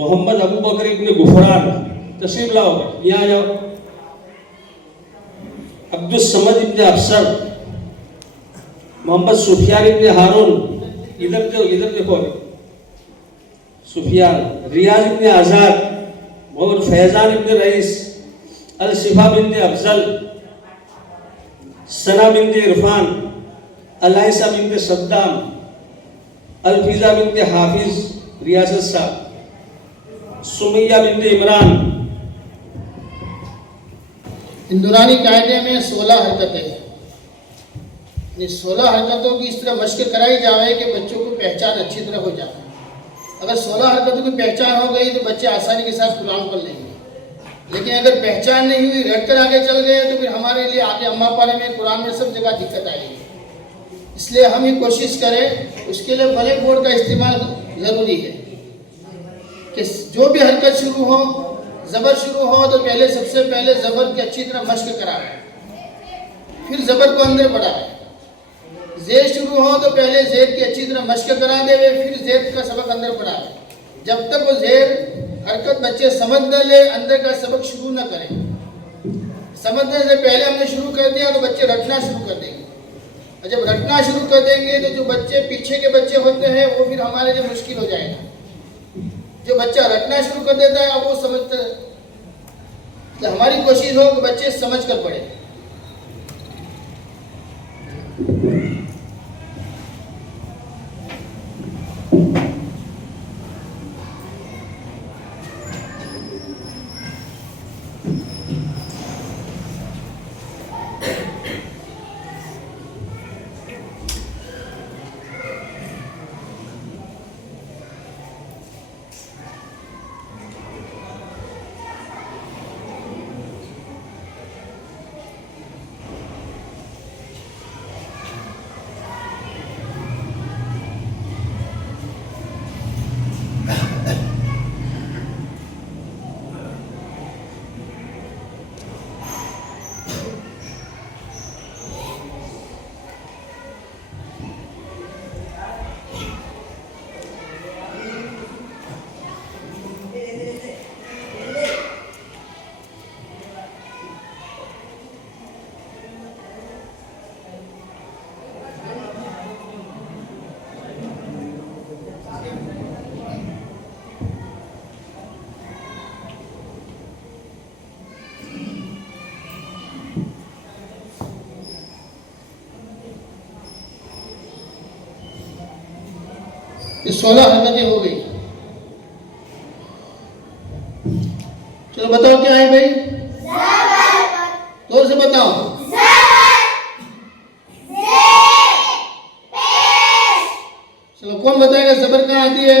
मोहम्मद अबू बकर इब्न गुफरान, तशरीफ लाओ, यहाँ जाओ। अब्दुल समद इब्न अफसर, मोहम्मद सुफियान इब्न हारून, इधर देखो, सुफियान, रियाज इब्न आजाद, मोहम्मद फैजान इब्न रईस, अल शिफा बिन अफजल, सना बिन इरफान, अलाइसा बिन सद्दाम, अल फिजा बिन हाफिज रियासत साहब, सुमैया बिन इमरान। हिंदुरानी कायदे में 16 हरकतें हैं। 16 हरकतों की इस तरह मशक कराई जाए कि बच्चों को पहचान अच्छी तरह हो जाए। अगर 16 हरकतों की पहचान हो गई तो बच्चे आसानी के साथ कुरान पढ़ लेंगे। लेकिन अगर पहचान नहीं हुई, रट कर आगे चल गए, तो फिर हमारे लिए आगे अम्मा पाने में, कुरान में सब जगह दिक्कत आएगी। इसलिए हम ही कोशिश करें, उसके लिए ब्लैक बोर्ड का इस्तेमाल ज़रूरी है कि जो भी हरकत शुरू हो, ज़बर शुरू हो तो पहले सबसे पहले ज़बर की अच्छी तरह मशक कराए, फिर ज़बर को अंदर बढ़ाए। ज़ेर शुरू हो तो पहले ज़ेर की अच्छी तरह मशक करा दे, फिर ज़ेर का सबक अंदर बढ़ाए। जब तक वो ज़ेर हरकत बच्चे समझ न ले, अंदर का सबक शुरू न करें। समझने से पहले हमने शुरू कर दिया तो बच्चे रटना शुरू कर देंगे, और जब रटना शुरू कर देंगे तो जो बच्चे पीछे के बच्चे होते हैं वो फिर हमारे लिए मुश्किल हो जाएगा। जो बच्चा रटना शुरू कर देता है अब वो समझता है। तो हमारी कोशिश हो कि बच्चे समझ कर पढ़े। ये 16 हरकतें हो गई। चलो बताओ क्या है भाई? जोर से बताओ। चलो कौन बताएगा ज़बर कहाँ आती है?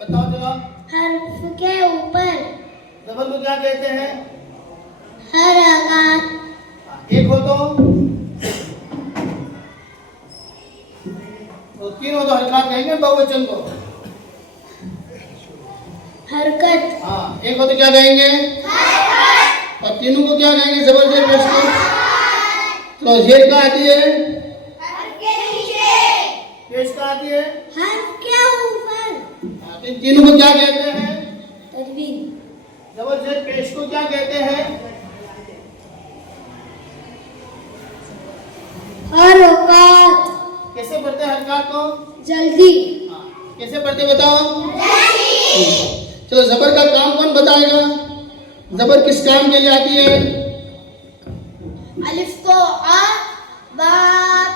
बताओ चलो। हर्फ के ऊपर। ज़बर को क्या कहते हैं? हरकत। एक हो तो 3 हो तो हरकत कहेंगे बहुवचन को। हरकत। हाँ, एक हो तो क्या कहेंगे? हरकत। और तीनों को क्या कहेंगे? ज़बर जेर पेश को। तो जेर कहाँ आती है? हर्फ के नीचे। पेश कहाँ आती है? हर्फ के ऊपर। हाँ, तो इन तीनों को क्या कहते हैं? तनवीन। ज़बर जेर पेश को क्या कहते हैं? हरकत। कैसे पढ़ते हैं हरकत को? जल्दी। हाँ, कैसे पढ़ते बताओ? चलो ज़बर का काम कौन बताएगा? ज़बर किस काम के लिए आती है? अलिफ को आ, बा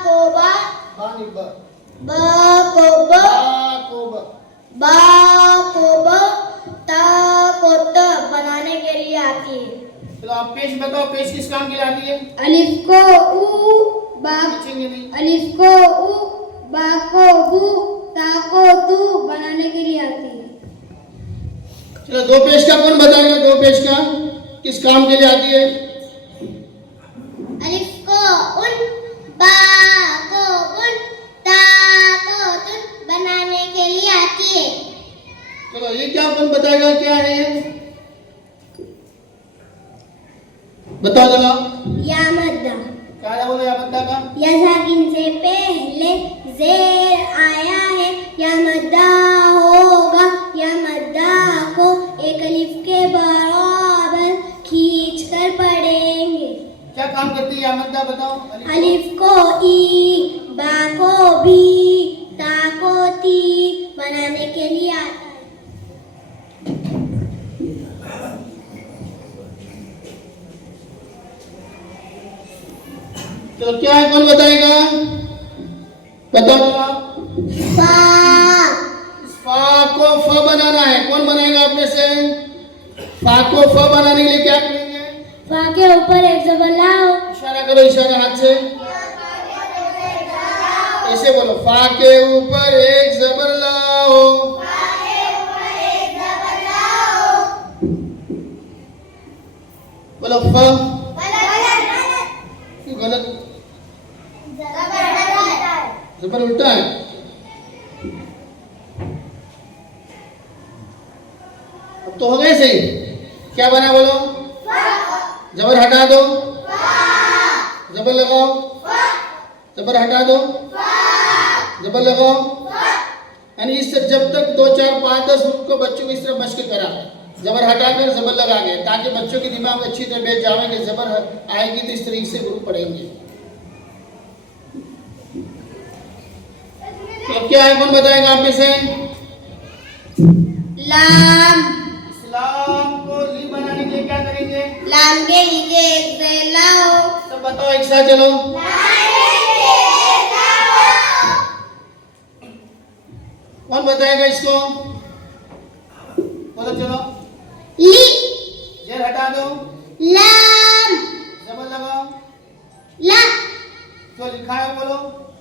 को बा, बा नहीं बा, बा को ब, बा को बा, बा को ब, ता को त बनाने के लिए आती है। चलो आप पेश बताओ, पेश किस काम के लिए आती है? अलिफ को उ, बा, पूछेंगे नहीं। अलिफ को उ, बा को बु, ता को तू बनाने के लिए आती है। चलो दो पेश का कौन बताएगा? दो पेश का किस काम के लिए आती है? अलिफ को उन, बा को उन, ता को तुन बनाने के लिए आती है। चलो ये क्या कौन बताएगा? क्या है ये? बताओ जरा। या मद्दा। क्या है बोलो या मद्दा का? या साकिन से पहले जेर आया है, या मद्दा होगा, या बताइए यामद्दा बताओ। अलिफ को ई, बा को बी, ता को ती बनाने के लिए आता है। चलो क्या है, कौन बताएगा? बताओ आप। फा, इस फा को फ बनाना है, कौन बनाएगा आप में से? फा को फ बनाने के लिए क्या करेंगे? फा के ऊपर एक जबर लाओ। इशारा करो, इशारा हाथ से ऐसे बोलो, फा के ऊपर एक जबर लाओ। बोलो फ। क्यों गलत? जबर उल्टा है। अब तो हो गए सही। क्या बना बोलो? जबर हटा दो, जबर लगाओ, जबर हटा दो, जबर लगाओ। यानी इस जब तक 2 4 5 10 उनको बच्चों को इस तरह मश्क करा, जबर हटाकर जबर लगा के, ताकि बच्चों के दिमाग में अच्छी तरह बैठ जावे कि जबर आएगी तो इस तरीके से ग्रुप पढ़ेंगे। तो क्या है, कौन बताएगा आप में से? लाम, इस्लाम को ली बनाने के लिए क्या करेंगे? लाम के नीचे एक जेर लाओ। सब बताओ एक साथ, चलो। कौन बताएगा इसको? बोलो चलो। ली, जेर हटा दो, लाम, जबर लगाओ। ला, जो लिखा है बोलो।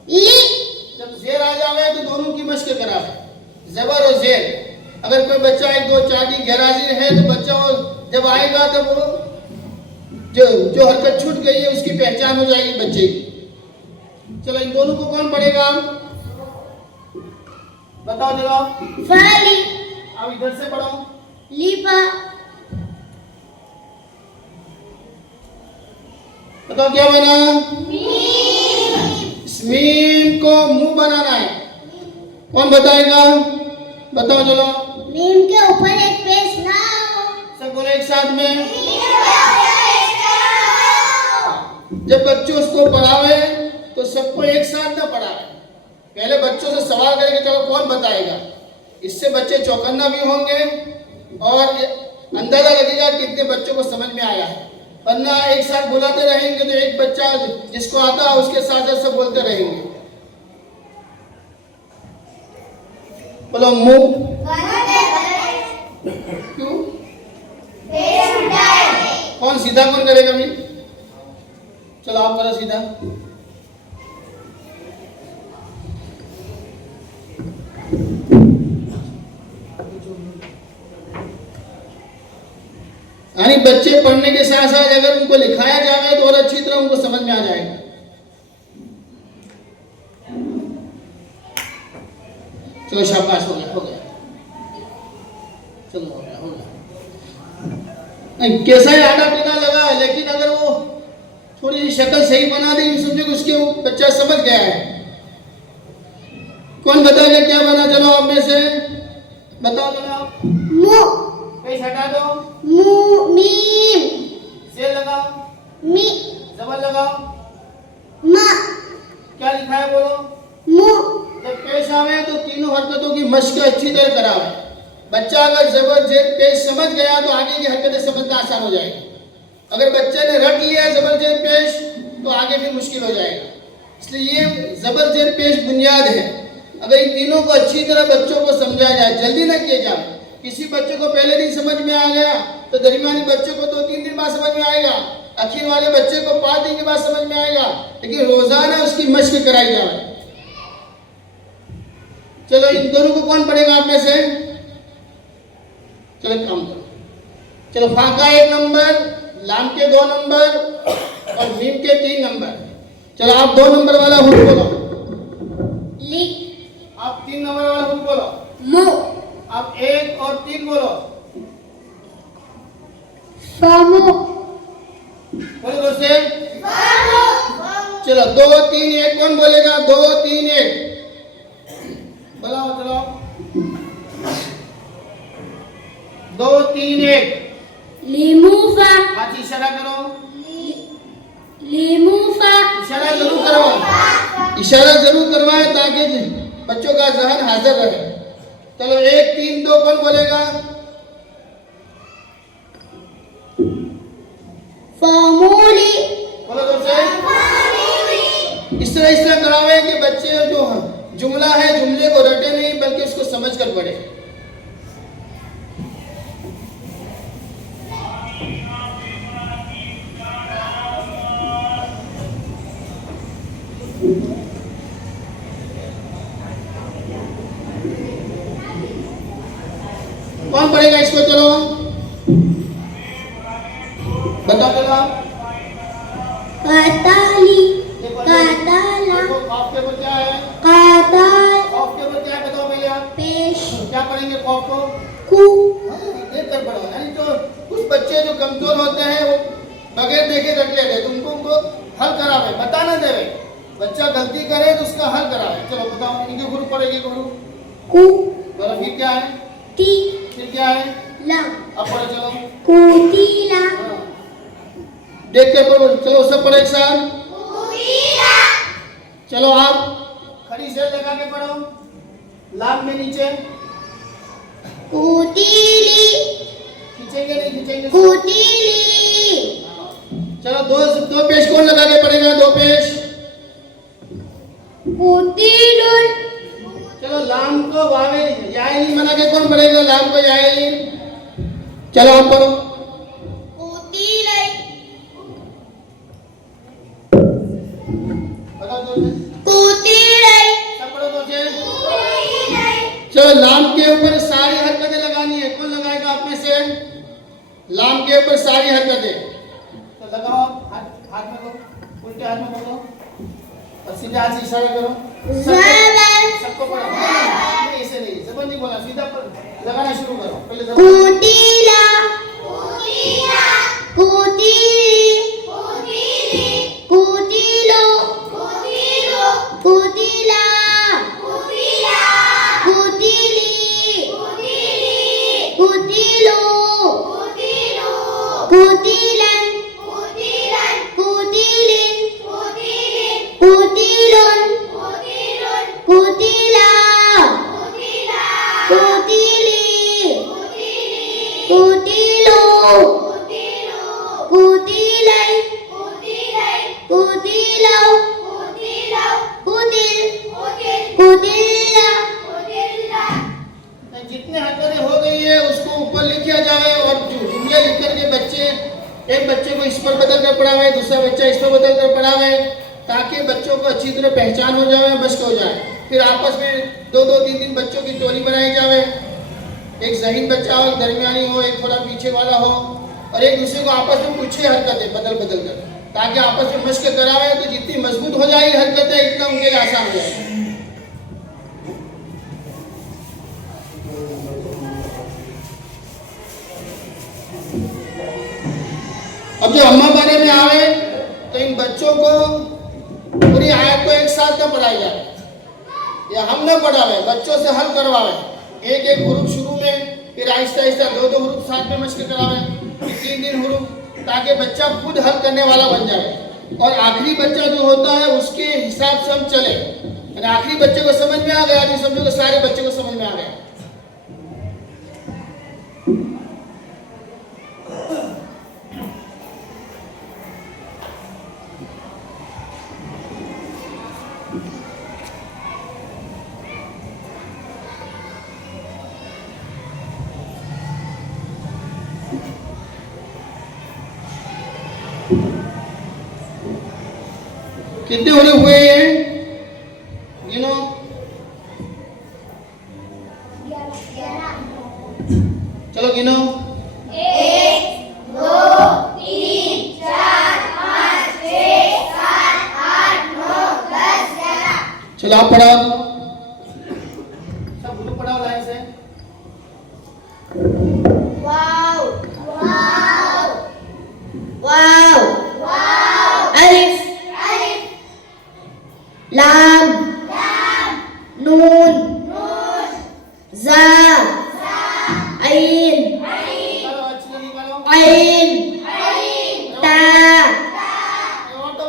ली, जब जेर आ जावे तो दोनों की मश्क करा, जबर और जेर। अगर कोई बच्चा 1 2 4 की गैरहाजिर है तो बच्चा जब आएगा तो वो जो हरकत छूट गई है उसकी पहचान हो जाएगी बच्चे की। चलो इन दोनों को कौन पढ़ेगा? बताओ चलो। फाली, अब इधर से पढ़ो। लीफा, बताओ क्या बना? इस मीम को मुंह बनाना है, कौन बताएगा? बताओ चलो। मीम के ऊपर एक पेश लाओ। सब बोलो एक साथ में। जब बच्चों उसको पढ़ावे तो सबको एक साथ ना पढ़ावे, पहले बच्चों से सवाल करेंगे चलो कौन बताएगा। इससे बच्चे चौकन्ना भी होंगे और अंदाजा लगेगा कितने बच्चों को समझ में आया है। वरना एक साथ बुलाते रहेंगे तो एक बच्चा जिसको आता है उसके साथ साथ सब बोलते रहेंगे। बोलो मुंह। क्यों? कौन सीधा कौन करेगा भी? चलो आप करो सीधा। यानी बच्चे पढ़ने के साथ साथ अगर उनको लिखाया जाए तो और अच्छी तरह उनको समझ में आ जाएगा। चलो शाबाश, हो गया हो गया, चलो हो गया हो गया। नहीं कैसा ही आटा टेढ़ा लगा है, लेकिन अगर वो थोड़ी सी शक्ल सही बना दी समझो कि उसके बच्चा समझ गया है। कौन बताएगा क्या बना? चलो आप में से बताओ चलो। मुंह, पेश हटा दो, मुंह, मीम, सेल लगाओ, मी, जबर लगाओ। मा, क्या लिखा है बोलो? मुंह, जब पेश आवे तो तीनों हरकतों की मश्क अच्छी तरह करावे। बच्चा अगर जबर जेर पेश समझ गया तो आगे की हरकतें समझना आसान हो जाएगी। अगर बच्चे ने रट लिया जबर जेर पेश तो आगे भी मुश्किल हो जाएगा। इसलिए ये जबर जेर पेश बुनियाद है। अगर इन तीनों को अच्छी तरह बच्चों को समझाया जाए, जल्दी ना किया जाए। किसी बच्चे को पहले दिन समझ में आ गया तो दरमियानी बच्चे को 2 3 दिन बाद समझ में आएगा, आखिर वाले बच्चे को 5 दिन के बाद समझ में आएगा। लेकिन रोजाना उसकी मश्क कराई जाए। चलो इन दोनों को कौन पढ़ेगा आप में से? चलो काम करो। चलो फा का 1 नंबर, लाम के 2 नंबर और मीम के 3 नंबर। चलो आप 2 नंबर वाला हुर्फ बोलो। ली, आप 3 नंबर वाला हुर्फ बोलो। मुंह, आप 1 और 3 बोलो। फामु, बोलो दोस्तों। चलो 2 3 1 कौन बोलेगा? 2 3 1 बोलो। चलो 2 3 1 लीमूफा, हाथ इशारा करो। लिमुफा इशारा जरूर करवाएं, इशारा जरूर करवाएं ताकि बच्चों का जहन हाजिर रहे। चलो 1 3 2 कौन बोलेगा? फॉर्मूली बोलो जोर से। इस तरह करावे कि बच्चे जो जुमला है जुमले को रटे नहीं बल्कि उसको समझ कर पढ़े। कौन पढ़ेगा इसको? चलो बताओ चलो। काताली काताला देखो खौफ के ऊपर क्या है? काताल खौफ के ऊपर क्या है बताओ पहले आप। पेश क्या पढ़ेंगे खौफ को? कु देख कर पढ़ो। यानी तो कुछ बच्चे जो कमजोर होते हैं वो बगैर देखे रख लेते हैं, तुमको उनको हल करावे, बताना देवे। बच्चा गलती करे तो उसका हल करावे। चलो बताओ इनके गुरु पढ़ेगी गुरु कु बोलो फिर क्या है? ती फिर क्या है? ला अब पढ़ो चलो। कुतीला हाँ। देख के पढ़ो। चलो सब पढ़ो एक साथ। कुतीला चलो आप खड़ी से लगा के पढ़ो। लाभ में नीचे कुतीली खींचेंगे नहीं खींचेंगे। कुतीली चलो दो पेश कौन लगा के पढ़ेगा? 2 पेश। कुतीलुल चलो लाम को वावे यायलीन बना के कौन पढ़ेगा? लाम को यायलीन। चलो आप पढ़ो। कुतीलाई बताओ दो से। कुतीलाई सब पढ़ो दो से। कुतीलाई चलो लाम के ऊपर सारी हरकतें लगानी है। कौन लगाएगा आप में से? लाम के ऊपर सारी हरकतें तो लगाओ। हाथ में लो, उल्टे हाथ में पकड़ो और सीधे हाथ से इशारा करो। ज़बर सबको पढ़ो। नहीं ऐसे नहीं, जबर नहीं बोला, सीधा लगाना शुरू करो। पहले जबर। कुतीला कुतीला कुतीली कुतीली कुतीलो कुतीलो कुतीला कुतीला कुतीली कुतीली कुतीलो कुतीलो कुतीलन कुतीलन कुतीलिन कुतीलिन कुतीलुन कुतीलुन कुतीला कुतीला कुतीली कुतीलो कुतीलाई कुतीलौ कुतीला जितने हरकतें हो गई है उसको ऊपर लिखा जाए और जुमले लिख करके बच्चे एक बच्चे को इस पर बदल कर पढ़ावे, दूसरा बच्चा इस पर बदल कर पढ़ावे ताकि बच्चों को अच्छी तरह पहचान हो जाए, मश्क हो जाए। फिर आपस में 2 2 3 3 बच्चों की टोली बनाई जाए। एक ज़हीन बच्चा हो, एक दरमियानी हो, एक थोड़ा पीछे वाला हो और एक दूसरे को आपस में पूछे हरकतें बदल बदल कर ताकि आपस में मश्क करावे। तो जितनी मजबूत हो जाएगी हरकतें इतना उनके लिए आसान हो जाएगा। अब जो अम्मा बारे में आवे तो इन बच्चों को पूरी आयत को एक साथ न पढ़ाई जाए या हम न पढ़ावे, बच्चों से हल करवावे। एक एक हुरूफ शुरू में, फिर आहिस्ता आहिस्ता 2 2 हुरूफ साथ में मश्क करावे, फिर 3 3 हुरूफ ताकि बच्चा खुद हल करने वाला बन जाए। और आखिरी बच्चा जो होता है उसके हिसाब से हम चले। यानी आखिरी बच्चे को समझ में आ गया तो समझो कि सारे बच्चे को समझ में आ गया। कितने हुरूफ हुए हैं? गिनो। चलो गिनो। 1 2 3 4 5 6 7 8 9 10 11 चलो आप पढ़ाओ। सब हुरूफ पढ़ाओ लाइन से। वाव वाव वाव वाव अलिफ लाम नून ज़ा ऐन चलो अच्छी लगी करो। ऐन ता और तो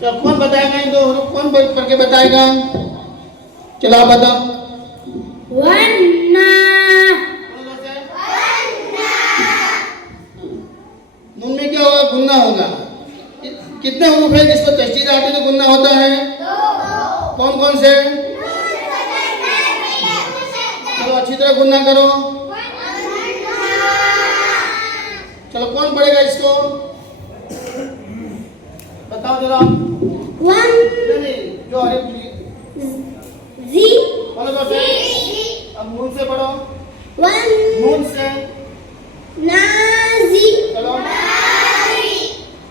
तो कौन बताएगा इन दो हरूफ? कौन पढ़ के बताएगा? चलो आप बताओ। वन्ना नून में क्या होगा? गुन्ना होगा। कितने हरूफ है जिस पर तशदीद आती है तो गुन्ना होता है? कौन कौन से? चलो अच्छी तरह गुन्ना करो। चलो कौन पढ़ेगा इसको? बताओ जरा। वन नहीं, जो हरीफ जी बोलो तो से। अब नून से पढ़ो। वन नून से। नाजी चलो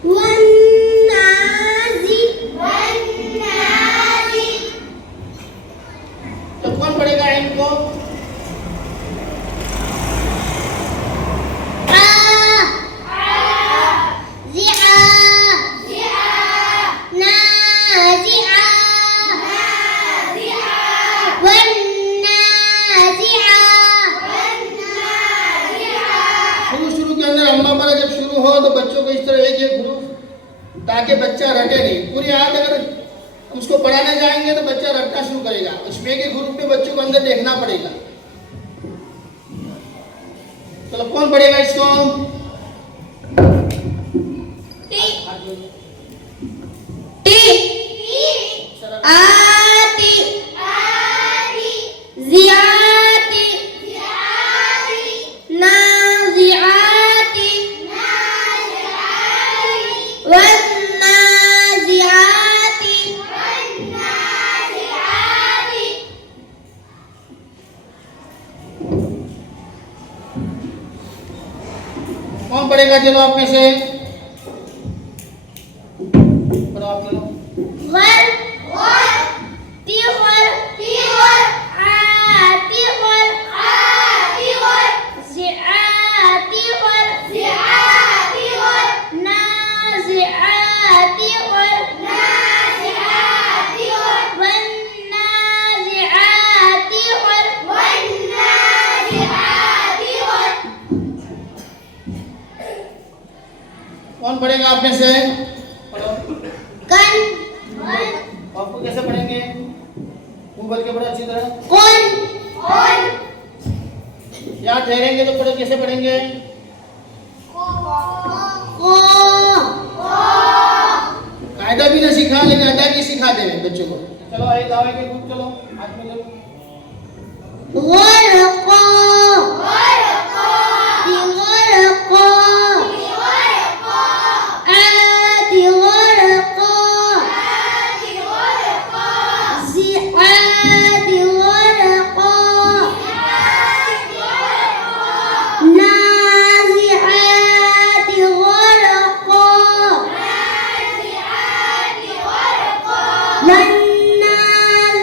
वन नाजी तो कौन पढ़ेगा इनको? शुरू के अंदर अम्मा पारा जब शुरू हो तो बच्चों को इस तरह एक एक हरूफ, ताकि बच्चा रटे नहीं। पूरी आयत अगर उसको पढ़ाने जाएंगे तो बच्चा रटना शुरू करेगा। उसमें एक एक हरूफ पे बच्चों को अंदर देखना पड़ेगा। चलो कौन पढ़ेगा इसको? आती ज़ियाती नाज़िआती वन्नाज़िआती कौन पढ़ेगा? चलो आप में से पढ़ो आप चलो। ग़र तिग़र आती ग़र ज़िआती ग़र नाज़िआती ग़र वन्नाज़िआती ग़र कौन पढ़ेगा आप में से? पढ़ो। कन आपको कैसे पढ़ेंगे? मुंह बोल के पढ़ो अच्छी तरह। कौन यहाँ ठहरेंगे तो पढ़ो। कैसे पढ़ेंगे? कायदा भी ना सिखा लेकिन अदा की सिखा दे बच्चों को। चलो आइए दावे के ग्रुप चलो हाथ में लो। ग़रक़ा आती ग़रक़ा ज़िआती ग़रक़ा नाज़िआती ग़रक़ा वन्नाज़िआती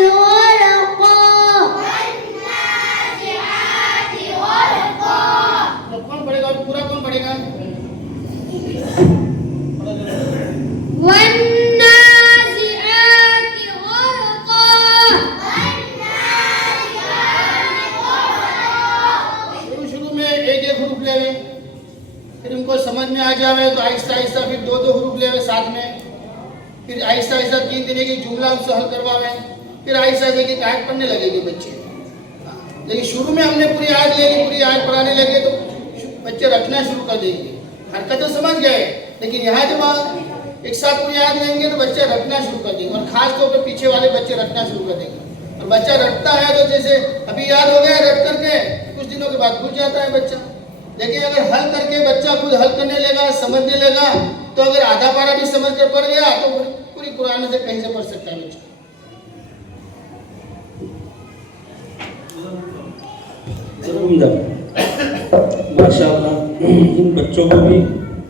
ग़रक़ा तो कौन पढ़ेगा? पूरा कौन पढ़ेगा? वन्नाज़िआती ग़रक़ा शुरू में एक एक हरूफ लेवे, फिर उनको समझ में आ जावे तो आहिस्ता आहिस्ता फिर दो दो हरूफ लेवे साथ में, फिर आहिस्ता आहिस्ता 3 दिन की जुमला उससे हल करवावे, फिर आहिस्ता आहिस्ता एक आयत पढ़ने लगेगी बच्चे। लेकिन शुरू में हमने पूरी आयत ले ली, पूरी आयत पढ़ाने लगे तो बच्चे रखना शुरू कर देंगे। हरकत तो समझ गए, लेकिन यहाँ जब एक साथ पूरी आयत लेंगे तो बच्चे रखना शुरू कर देंगे, और खास तौर पर पीछे वाले बच्चे रखना शुरू कर देंगे। और बच्चा रटता है तो जैसे अभी याद हो गया रट करके, कुछ दिनों के बाद भूल जाता है बच्चा। लेकिन अगर हल करके बच्चा खुद हल करने लगा, समझने लगा, तो अगर आधा पारा भी समझ कर पढ़ गया तो पूरी कुरान से कहीं से पढ़ सकता है बच्चा। माशाअल्लाह, इन बच्चों को भी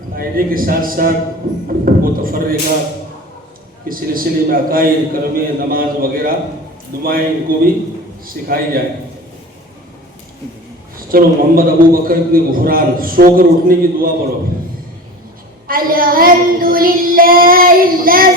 कायदे के साथ साथ मुतफर्रिका के सिलसिले में अकायद, कलमे, नमाज वगैरह दुआएं इनको भी सिखाई जाए। चलो मोहम्मद अबू बकर इब्न गुफरान सोकर उठने की दुआ पढ़ो। अल्हम्दुलिल्लाहिल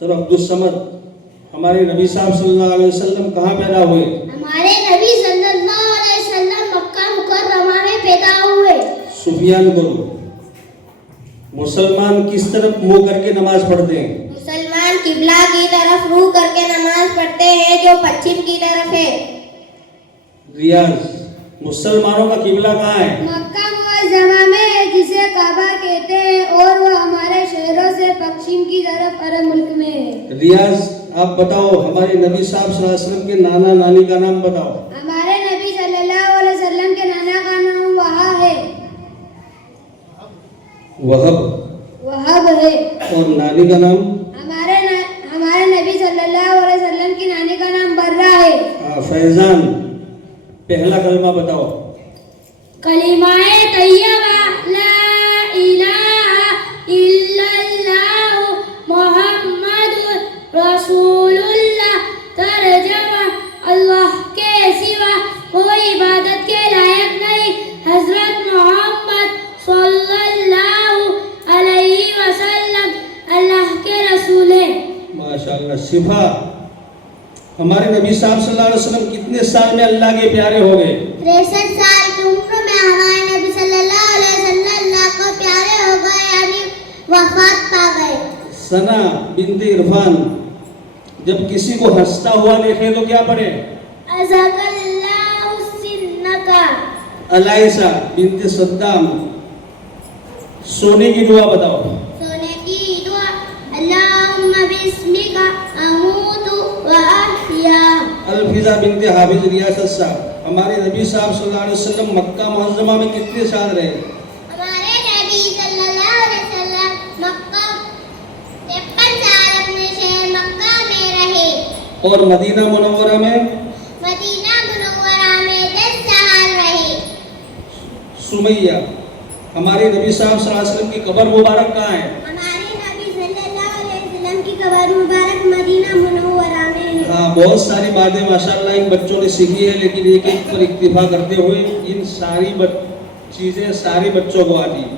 चलो अब्दुल समद, हमारे नबी साहब सल्लल्लाहु अलैहि वसल्लम कहाँ पैदा हुए? हमारे नबी सल्लल्लाहु अलैहि वसल्लम मक्का मुकर्रमा में पैदा हुए। सुफियान बोलो, मुसलमान किस तरफ मुंह करके नमाज पढ़ते हैं? मुसलमान किबला की तरफ रूह करके नमाज पढ़ते हैं जो पश्चिम की तरफ है। रियाज, मुसलमानों का किबला कहाँ है? मक्का मुअज़्ज़मा में जिसे काबा कहते हैं और वो हमारे शहरों से पश्चिम की तरफ अरब मुल्क में है। रियाज, आप बताओ हमारे नबी साहब सल्लल्लाहु अलैहि वसल्लम के नाना नानी का नाम बताओ। हमारे नबी सल्लल्लाहु अलैहि वसल्लम के नाना का नाम वहाब है। वहब। वहाब है। और नानी का नाम? हमारे नबी सल्लल्लाहु अलैहि वसल्लम की नानी का नाम बर्रा है। फैजान, पहला कलमा बताओ। कलिमाए तैयबा ला इलाहा इल्लल्लाह मुहम्मदुर रसूलुल्लाह, तर्जुमा अल्लाह के सिवा कोई इबादत के लायक नहीं, हजरत मोहम्मद सल्लल्लाहु अलैहि वसल्लम अल्लाह के रसूल हैं। माशाअल्लाह। सिफा, हमारे नबी साहब सल्लल्लाहु अलैहि वसल्लम कितने साल में अल्लाह के प्यारे हो गए? 63 साल की उम्र में हमारे नबी सल्लल्लाहु अलैहि वसल्लम अल्लाह को प्यारे हो गए, यानी वफात पा गए। सना बिन्ते इरफान, जब किसी को हंसता हुआ देखे तो क्या पढ़े? अज़कल्लाहु सिन्नका। अलाइसा बिन्ते सद्दाम, सोने की दुआ बताओ। सोने की दुआ, अल्लाहुम्मा बिस्मिका अमूतु व अहया। अलफिजा बिन्ते हाफिज रियासत साहब, हमारे नबी साहब सल्लल्लाहु अलैहि वसल्लम मक्का मुअज़्ज़मा में कितने साल रहे? हमारे नबी सल्लल्लाहु अलैहि वसल्लम मक्का 53 साल अपने शहर मक्का में रहे। और मदीना मुनव्वरा में? मदीना मुनव्वरा में 10 साल रहे। सुमैया, हमारे नबी साहब सल्लल्लाहु अलैहि वसल्लम की कब्र मुबारक कहाँ है? हमारे नबी सल्लल्लाहु अलैहि वसल्लम की कब्र मुबारक मदीना मुनव्वरा में है। हाँ, बहुत सारी बातें माशाअल्लाह इन बच्चों ने सीखी है, लेकिन एक एक पर इक्तिफा करते हुए इन सारी चीज़ें सारे बच्चों को आती है।